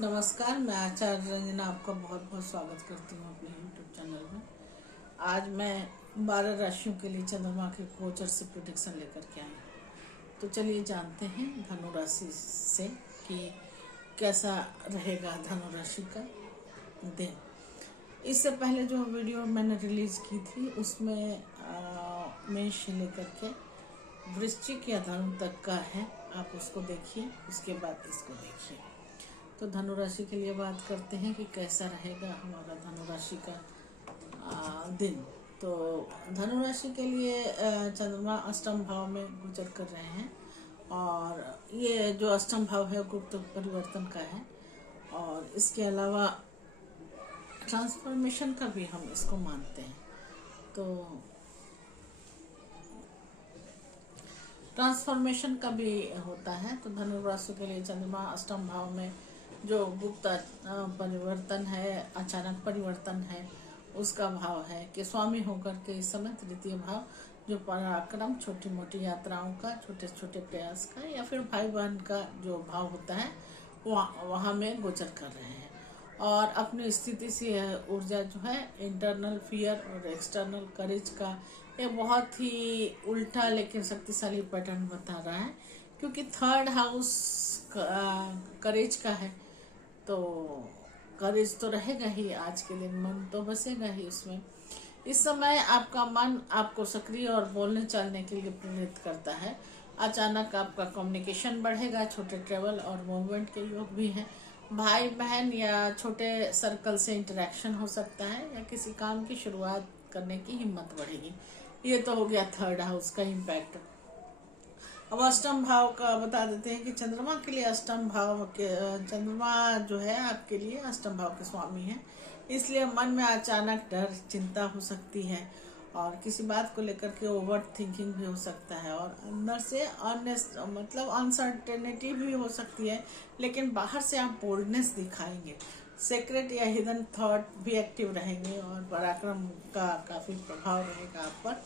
नमस्कार, मैं आचार्य रंजना आपका बहुत बहुत स्वागत करती हूँ अपने यूट्यूब चैनल में। आज मैं 12 राशियों के लिए चंद्रमा के गोचर से प्रेडिक्शन लेकर के आई। तो चलिए जानते हैं धनु राशि से कि कैसा रहेगा धनु राशि का दिन। इससे पहले जो वीडियो मैंने रिलीज की थी उसमें मेष से लेकर के वृश्चिक या धनु तक का है, आप उसको देखिए, उसके बाद इसको देखिए। तो धनु राशि के लिए बात करते हैं कि कैसा रहेगा हमारा धनु राशि का दिन। तो धनु राशि के लिए चंद्रमा अष्टम भाव में गोचर कर रहे हैं और ये जो अष्टम भाव है गुप्त परिवर्तन का है और इसके अलावा ट्रांसफॉर्मेशन का भी हम इसको मानते हैं। तो ट्रांसफॉर्मेशन का भी होता है। तो धनु राशि के लिए चंद्रमा अष्टम भाव में जो गुप्त परिवर्तन है, अचानक परिवर्तन है, उसका भाव है कि स्वामी होकर के इस समय तृतीय भाव जो पराक्रम, छोटी मोटी यात्राओं का, छोटे छोटे प्रयास का या फिर भाई बहन का जो भाव होता है वहाँ में गोचर कर रहे हैं। और अपनी स्थिति से यह ऊर्जा जो है इंटरनल फियर और एक्सटर्नल करेज का ये बहुत ही उल्टा लेकिन शक्तिशाली पैटर्न बता रहा है, क्योंकि थर्ड हाउस करेज का है। तो करेज तो रहेगा ही आज के दिन, मन तो बसेगा ही उसमें। इस समय आपका मन आपको सक्रिय और बोलने चलने के लिए प्रेरित करता है। अचानक आपका कम्युनिकेशन बढ़ेगा, छोटे ट्रेवल और मूवमेंट के योग भी हैं। भाई बहन या छोटे सर्कल से इंटरेक्शन हो सकता है या किसी काम की शुरुआत करने की हिम्मत बढ़ेगी। ये तो हो गया थर्ड हाउस का इम्पैक्ट। अब अष्टम भाव का बता देते हैं कि चंद्रमा के लिए अष्टम भाव के चंद्रमा जो है आपके लिए अष्टम भाव के स्वामी हैं, इसलिए मन में अचानक डर, चिंता हो सकती है और किसी बात को लेकर के ओवर थिंकिंग भी हो सकता है और अंदर से मतलब अनसर्टेनिटी भी हो सकती है, लेकिन बाहर से आप बोल्डनेस दिखाएंगे। सीक्रेट या हिडन थॉट भी एक्टिव रहेंगे और पराक्रम का काफ़ी प्रभाव रहेगा आप पर।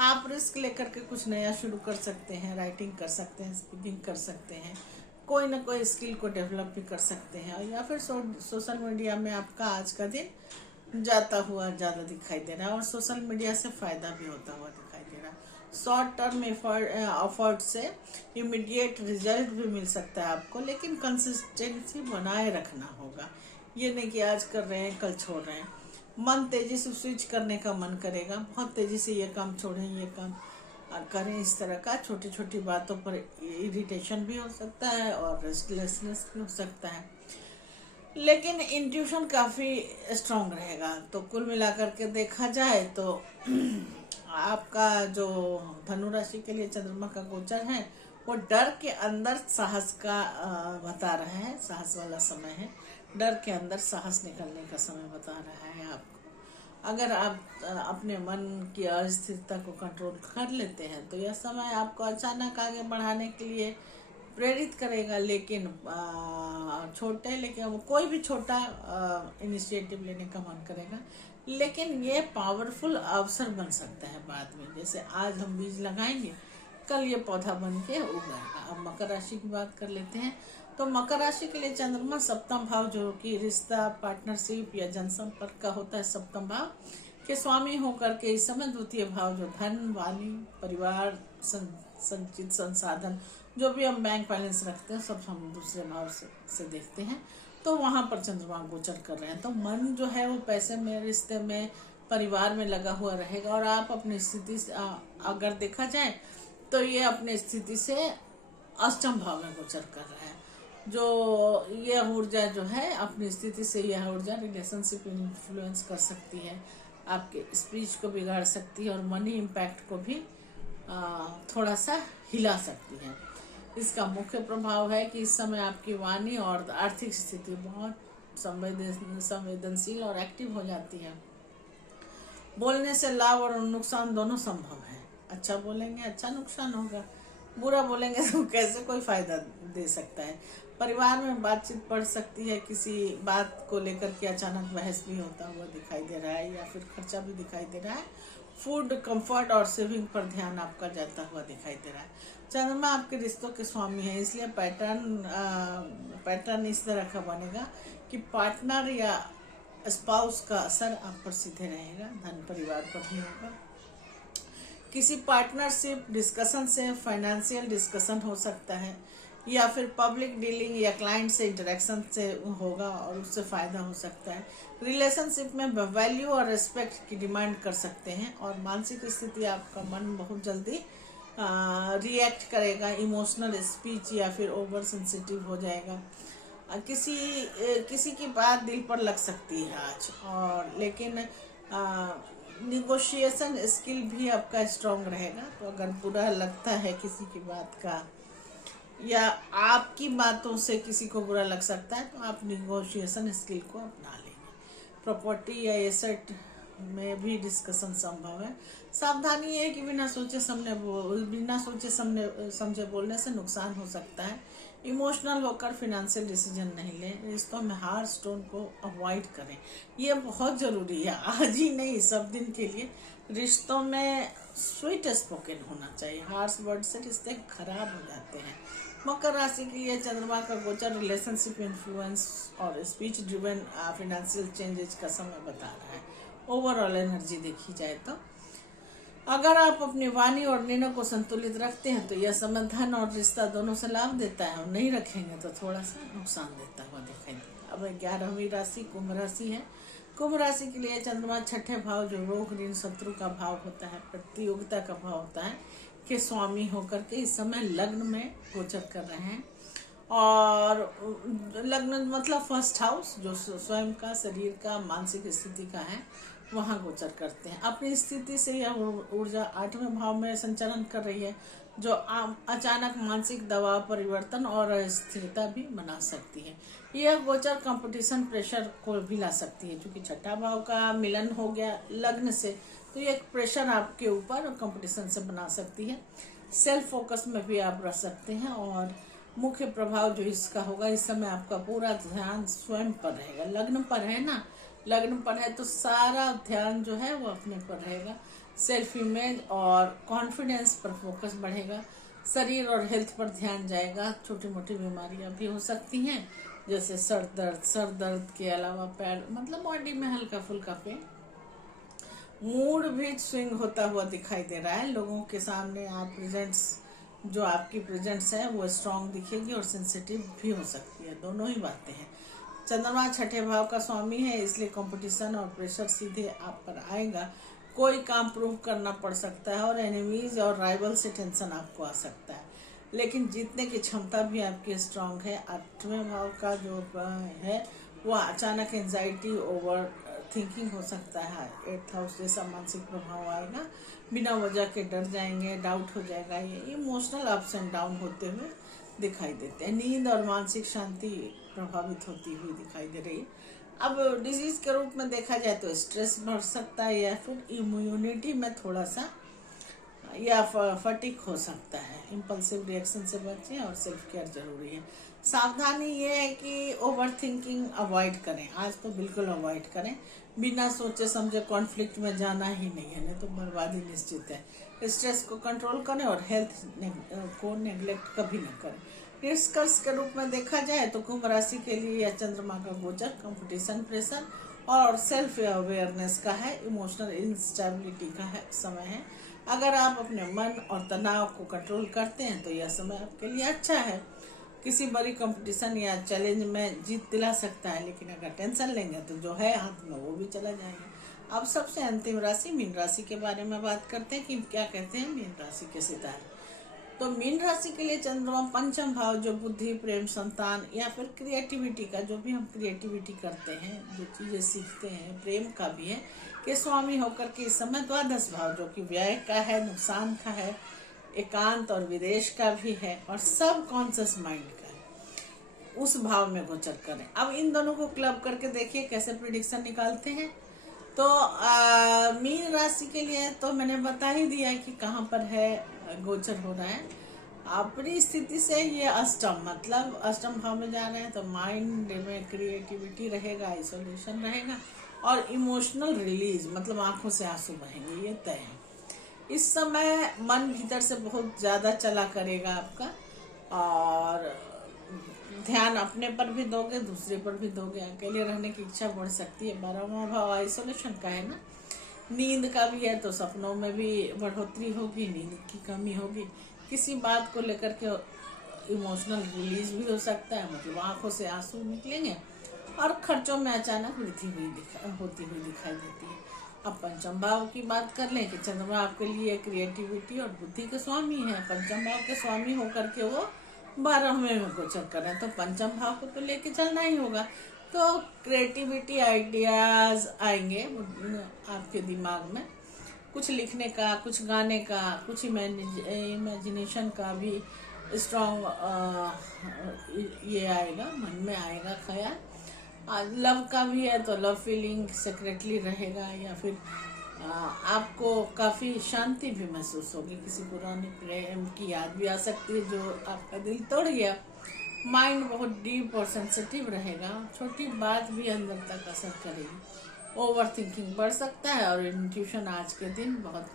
आप रिस्क लेकर के कुछ नया शुरू कर सकते हैं, राइटिंग कर सकते हैं, स्पीकिंग कर सकते हैं, कोई ना कोई स्किल को डेवलप भी कर सकते हैं या फिर सोशल मीडिया में आपका आज का दिन जाता हुआ ज़्यादा दिखाई दे रहा है और सोशल मीडिया से फ़ायदा भी होता हुआ दिखाई दे रहा है। शॉर्ट टर्म एफर्ट से इमीडिएट रिजल्ट भी मिल सकता है आपको, लेकिन कंसिस्टेंसी बनाए रखना होगा। ये नहीं कि आज कर रहे हैं कल छोड़ रहे हैं। मन तेजी से स्विच करने का मन करेगा, बहुत तेजी से ये काम छोड़ें, ये काम करें। इस तरह का छोटी छोटी बातों पर इरिटेशन भी हो सकता है और रेस्टलेसनेस भी हो सकता है, लेकिन इंट्यूशन काफ़ी स्ट्रांग रहेगा। तो कुल मिलाकर के देखा जाए तो आपका जो धनु राशि के लिए चंद्रमा का गोचर है वो डर के अंदर साहस का बता रहा है, साहस वाला समय है। डर के अंदर साहस निकलने का समय बता रहा है आपको। अगर आप अपने मन की अस्थिरता को कंट्रोल कर लेते हैं तो यह समय आपको अचानक आगे बढ़ाने के लिए प्रेरित करेगा, लेकिन कोई भी छोटा इनिशिएटिव लेने का मन करेगा, लेकिन ये पावरफुल अवसर बन सकता है बाद में। जैसे आज हम बीज लगाएंगे, कल ये पौधा बन के उगाएगा। अब मकर राशि की बात कर लेते हैं। तो मकर राशि के लिए चंद्रमा सप्तम भाव जो कि रिश्ता, पार्टनरशिप या जनसंपर्क का होता है, सप्तम भाव के स्वामी होकर के इस समय द्वितीय भाव जो धन, वाणी, परिवार, संचित संसाधन, जो भी हम बैंक बैलेंस रखते हैं सब हम दूसरे भाव से देखते हैं। तो वहाँ पर चंद्रमा गोचर कर रहे हैं। तो मन जो है वो पैसे में, रिश्ते में, परिवार में लगा हुआ रहेगा और आप अपनी स्थिति से अगर देखा जाए तो ये अपनी स्थिति से अष्टम भाव में गोचर कर रहा है। जो यह ऊर्जा जो है अपनी स्थिति से, यह ऊर्जा रिलेशनशिप इन्फ्लुएंस कर सकती है, आपके स्पीच को बिगाड़ सकती है और मनी इम्पैक्ट को भी थोड़ा सा हिला सकती है। इसका मुख्य प्रभाव है कि इस समय आपकी वाणी और आर्थिक स्थिति बहुत संवेदनशील और एक्टिव हो जाती है। बोलने से लाभ और नुकसान दोनों संभव है। अच्छा बोलेंगे अच्छा नुकसान होगा, बुरा बोलेंगे तो कैसे कोई फायदा दे सकता है। परिवार में बातचीत बढ़ सकती है, किसी बात को लेकर के अचानक बहस भी होता हुआ दिखाई दे रहा है या फिर खर्चा भी दिखाई दे रहा है। फूड, कंफर्ट और सेविंग पर ध्यान आपका जाता हुआ दिखाई दे रहा है। चंद्रमा आपके रिश्तों के स्वामी है, इसलिए पैटर्न इस तरह का बनेगा कि पार्टनर या स्पाउस का असर आप पर सीधे रहेगा, धन परिवार पर भी होगा। किसी पार्टनरशिप डिस्कशन से फाइनेंशियल डिस्कशन हो सकता है, या फिर पब्लिक डीलिंग या क्लाइंट से इंटरेक्शन से होगा और उससे फ़ायदा हो सकता है। रिलेशनशिप में वैल्यू और रिस्पेक्ट की डिमांड कर सकते हैं, और मानसिक स्थिति आपका मन बहुत जल्दी रिएक्ट करेगा, इमोशनल स्पीच या फिर ओवर सेंसिटिव हो जाएगा। किसी की बात दिल पर लग सकती है आज, और लेकिन निगोशिएशन स्किल भी आपका स्ट्रांग रहेगा। तो अगर बुरा लगता है किसी की बात का, या आपकी बातों से किसी को बुरा लग सकता है, तो आप निगोशिएशन स्किल को अपना लेंगे। प्रॉपर्टी या एसेट में भी डिस्कशन संभव है। सावधानी है कि बिना सोचे समझे बोलने से नुकसान हो सकता है। इमोशनल होकर फिनेंशियल डिसीजन नहीं लें। रिश्तों में हार्ड स्टोन को अवॉइड करें, ये बहुत ज़रूरी है। आज ही नहीं, सब दिन के लिए रिश्तों में स्वीट स्पोकन होना चाहिए। हार्श वर्ड से रिश्ते खराब हो जाते हैं। मकर राशि के लिए चंद्रमा का गोचर रिलेशनशिप इन्फ्लुएंस और स्पीच ड्रिवन फाइनेंशियल चेंजेस का समय बता रहा है। ओवरऑल एनर्जी देखी जाए तो अगर आप अपनी वाणी और निर्णय को संतुलित रखते हैं तो यह समय धन और रिश्ता दोनों से लाभ देता है, और नहीं रखेंगे तो थोड़ा सा नुकसान देता हुआ दिखाई देगा। अब 11वीं राशि कुंभ राशि है। कुंभ राशि के लिए चंद्रमा छठे भाव, जो रोग ऋण शत्रु का भाव होता है, प्रतियोगिता का भाव होता है, के स्वामी होकर के इस समय लग्न में गोचर कर रहे हैं। और लग्न मतलब फर्स्ट हाउस, जो स्वयं का, शरीर का, मानसिक स्थिति का है, वहाँ गोचर करते हैं। अपनी स्थिति से यह ऊर्जा 8वें भाव में संचरण कर रही है, जो अचानक मानसिक दबाव, परिवर्तन और स्थिरता भी बना सकती है। यह गोचर कंपटीशन प्रेशर को भी ला सकती है, क्योंकि छठा भाव का मिलन हो गया लग्न से, तो ये एक प्रेशर आपके ऊपर कंपटीशन से बना सकती है। सेल्फ फोकस में भी आप रह सकते हैं, और मुख्य प्रभाव जो इसका होगा, इस समय आपका पूरा ध्यान स्वयं पर रहेगा। लग्न पर है ना, लग्न पर है तो सारा ध्यान जो है वो अपने पर रहेगा। सेल्फ इमेज और कॉन्फिडेंस पर फोकस बढ़ेगा। शरीर और हेल्थ पर ध्यान जाएगा। छोटी मोटी बीमारियां भी हो सकती हैं, जैसे सर दर्द के अलावा पैर, मतलब बॉडी में हल्का फुल्का पेन। मूड भी स्विंग होता हुआ दिखाई दे रहा है। लोगों के सामने आप जो आपकी प्रेजेंस है वो स्ट्रांग दिखेगी, और सेंसिटिव भी हो सकती है। दोनों ही बातें हैं। चंद्रमा छठे भाव का स्वामी है, इसलिए कंपटीशन और प्रेशर सीधे आप पर आएगा। कोई काम प्रूव करना पड़ सकता है, और एनिमीज और राइवल से टेंशन आपको आ सकता है, लेकिन जीतने की क्षमता भी आपकी स्ट्रांग है। 8वें भाव का जो है वो अचानक एंजाइटी, ओवर थिंकिंग हो सकता है। 8th हाउस जैसा मानसिक प्रभाव आएगा। बिना वजह के डर जाएंगे, डाउट हो जाएगा। ये इमोशनल अप्स एंड डाउन होते हुए दिखाई देते हैं। नींद और मानसिक शांति प्रभावित होती हुई दिखाई दे रही है। अब डिजीज के रूप में देखा जाए तो स्ट्रेस बढ़ सकता है, या फिर इम्यूनिटी में थोड़ा सा या फटीक हो सकता है। इम्पल्सिव रिएक्शन से बचें, और सेल्फ केयर जरूरी है। सावधानी ये है कि ओवर थिंकिंग अवॉइड करें। आज तो बिल्कुल अवॉइड करें। बिना सोचे समझे कॉन्फ्लिक्ट में जाना ही नहीं है, नहीं तो बर्बादी निश्चित है। स्ट्रेस को कंट्रोल करें, और हेल्थ को नेग्लेक्ट कभी न करें। निष्कर्ष के रूप में देखा जाए तो कुंभ राशि के लिए यह चंद्रमा का गोचर कंपटीशन, प्रेशर और सेल्फ अवेयरनेस का है। इमोशनल इंस्टेबिलिटी का समय है। अगर आप अपने मन और तनाव को कंट्रोल करते हैं तो यह समय आपके लिए अच्छा है। किसी बड़ी कंपटीशन या चैलेंज में जीत दिला सकता है, लेकिन अगर टेंशन लेंगे तो जो है हाथ में वो भी चला जाएगा। अब सबसे अंतिम राशि मीन राशि के बारे में बात करते हैं कि क्या कहते हैं मीन राशि के सितारे। तो मीन राशि के लिए चंद्रमा पंचम भाव, जो बुद्धि, प्रेम, संतान या फिर क्रिएटिविटी का, जो भी हम क्रिएटिविटी करते हैं, जो चीजें सीखते हैं, प्रेम का भी है, के स्वामी होकर के इस समय द्वादश भाव, जो कि व्यय का है, नुकसान का है, एकांत और विदेश का भी है, और सब कॉन्शियस माइंड का है, उस भाव में गोचर करें। अब इन दोनों को क्लब करके देखिए कैसे प्रिडिक्शन निकालते हैं। तो मीन राशि के लिए तो मैंने बता ही दिया है कि कहाँ पर है गोचर हो रहा है। अपनी स्थिति से ये अष्टम, मतलब अष्टम भाव में जा रहे हैं, तो माइंड में क्रिएटिविटी रहेगा, आइसोलेशन रहेगा, और इमोशनल रिलीज, मतलब आंखों से आंसू बहेंगे, ये तय है। इस समय मन भीतर से बहुत ज़्यादा चला करेगा आपका, और ध्यान अपने पर भी दोगे, दूसरे पर भी दोगे। अकेले रहने की इच्छा बढ़ सकती है। 12वां भाव आइसोलेशन का है ना, नींद का भी है, तो सपनों में भी बढ़ोतरी होगी, नींद की कमी होगी, किसी बात को लेकर के इमोशनल रिलीज भी हो सकता है, मतलब आंखों से आंसू निकलेंगे, और खर्चों में अचानक वृद्धि होती हुई दिखाई देती है। अब पंचम भाव की बात कर लें कि चंद्रमा आपके लिए क्रिएटिविटी और बुद्धि के स्वामी है। पंचम भाव के स्वामी होकर के वो 12वें में गोचर कर रहे हैं, तो पंचम भाव को तो लेके चलना ही होगा। तो क्रिएटिविटी, आइडियाज आएंगे आपके दिमाग में, कुछ लिखने का, कुछ गाने का, कुछ इमेजिनेशन का भी स्ट्रॉन्ग ये आएगा, मन में आएगा ख्याल। लव का भी है तो लव फीलिंग सेक्रेटली रहेगा, या फिर आपको काफ़ी शांति भी महसूस होगी, किसी पुराने प्रेम की याद भी आ सकती है जो आपका दिल तोड़ गया। माइंड बहुत डीप और सेंसिटिव रहेगा, छोटी बात भी अंदर तक असर करेगी। ओवर थिंकिंग बढ़ सकता है, और इंट्यूशन आज के दिन बहुत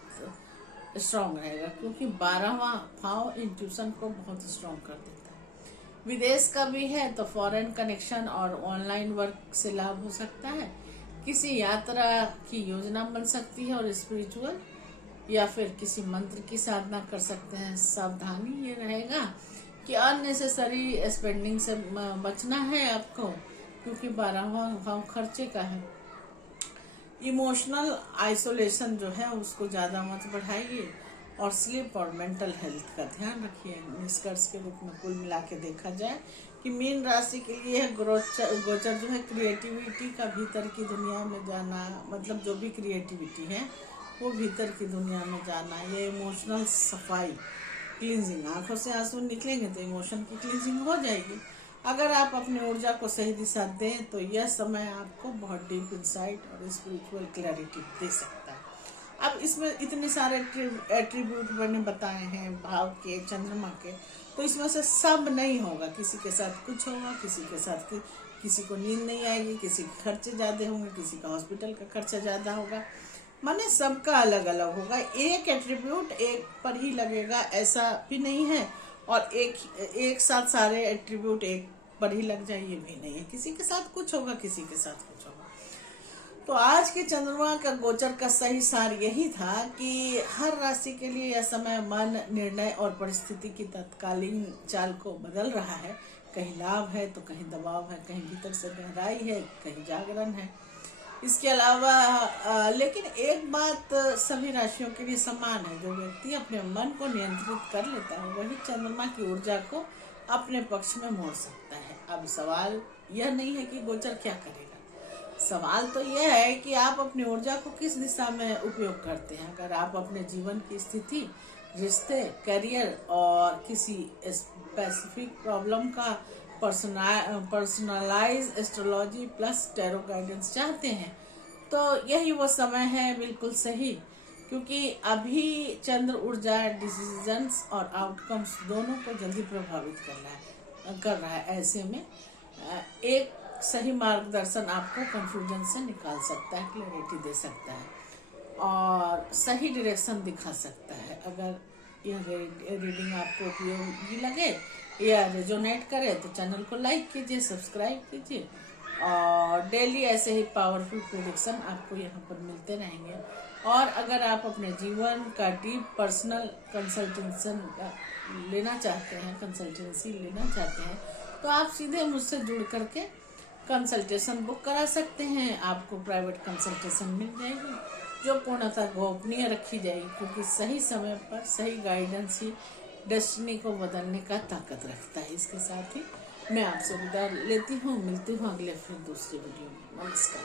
स्ट्रॉन्ग रहेगा, क्योंकि 12वां भाव इंट्यूशन को बहुत स्ट्रॉन्ग कर देता है। विदेश का भी है तो फॉरेन कनेक्शन और ऑनलाइन वर्क से लाभ हो सकता है। किसी यात्रा की योजना बन सकती है, और स्पिरिचुअल या फिर किसी मंत्र की साधना कर सकते हैं। सावधानी ये रहेगा कि अननेसेसरी स्पेंडिंग से बचना है आपको, क्योंकि 12वां भाव खर्चे का है। इमोशनल आइसोलेशन जो है उसको ज़्यादा मत बढ़ाइए, और स्लीप और मेंटल हेल्थ का ध्यान रखिए। निष्कर्ष के रूप में कुल मिला के देखा जाए कि मीन राशि के लिए गोचर जो है क्रिएटिविटी का भीतर की दुनिया में जाना, मतलब जो भी क्रिएटिविटी है वो भीतर की दुनिया में जाना, ये इमोशनल सफाई, क्लींजिंग। आंखों से आंसू निकलेंगे तो इमोशन की क्लींजिंग हो जाएगी। अगर आप अपनी ऊर्जा को सही दिशा दें तो यह समय आपको बहुत डीप इंसाइट और स्पिरिचुअल क्लैरिटी दे सकता है। अब इसमें इतने सारे एट्रीब्यूट मैंने बताए हैं भाव के, चंद्रमा के, तो इसमें से सब नहीं होगा। किसी के साथ कुछ होगा, किसी के साथ किसी को नींद नहीं आएगी, किसी के खर्चे ज़्यादा होंगे, किसी का हॉस्पिटल का खर्चा ज़्यादा होगा, माने सबका अलग अलग होगा। एक एट्रीब्यूट एक पर ही लगेगा ऐसा भी नहीं है, और एक साथ सारे एट्रीब्यूट एक पर ही लग जाए ये भी नहीं है। किसी के साथ कुछ होगा, किसी के साथ कुछ होगा। तो आज के चंद्रमा का गोचर का सही सार यही था कि हर राशि के लिए यह समय मन, निर्णय और परिस्थिति की तत्कालीन चाल को बदल रहा है। कहीं लाभ है तो कहीं दबाव है, कहीं भीतर से गहराई है, कहीं जागरण है। इसके अलावा लेकिन एक बात सभी राशियों के लिए समान है, जो व्यक्ति अपने मन को नियंत्रित कर लेता है वही चंद्रमा की ऊर्जा को अपने पक्ष में मोड़ सकता है। अब सवाल यह नहीं है कि गोचर क्या करेगा, सवाल तो यह है कि आप अपनी ऊर्जा को किस दिशा में उपयोग करते हैं। अगर आप अपने जीवन की स्थिति, रिश्ते, करियर और किसी स्पेसिफिक प्रॉब्लम का personalise astrology plus tarot guidance चाहते हैं तो यही वो समय है, बिल्कुल सही, क्योंकि अभी चंद्र ऊर्जा डिसीजंस और आउटकम्स दोनों को जल्दी प्रभावित कर रहा है। ऐसे में एक सही मार्गदर्शन आपको कंफ्यूजन से निकाल सकता है, क्लैरिटी दे सकता है और सही डायरेक्शन दिखा सकता है। अगर यह रीडिंग आपको उपयोगी लगे या रेजोनेट करे तो चैनल को लाइक कीजिए, सब्सक्राइब कीजिए, और डेली ऐसे ही पावरफुल प्रेडिक्शन आपको यहाँ पर मिलते रहेंगे। और अगर आप अपने जीवन का डीप पर्सनल कंसल्टेंसी लेना चाहते हैं तो आप सीधे मुझसे जुड़ करके कंसल्टेशन बुक करा सकते हैं। आपको प्राइवेट कंसल्टेशन मिल जाएगी जो पूर्णतः गोपनीय रखी जाएगी, क्योंकि सही समय पर सही गाइडेंस ही डेस्टिनी को बदलने का ताकत रखता है। इसके साथ ही मैं आपसे विदा लेती हूँ, मिलती हूँ अगले फिर दूसरे वीडियो में। नमस्कार।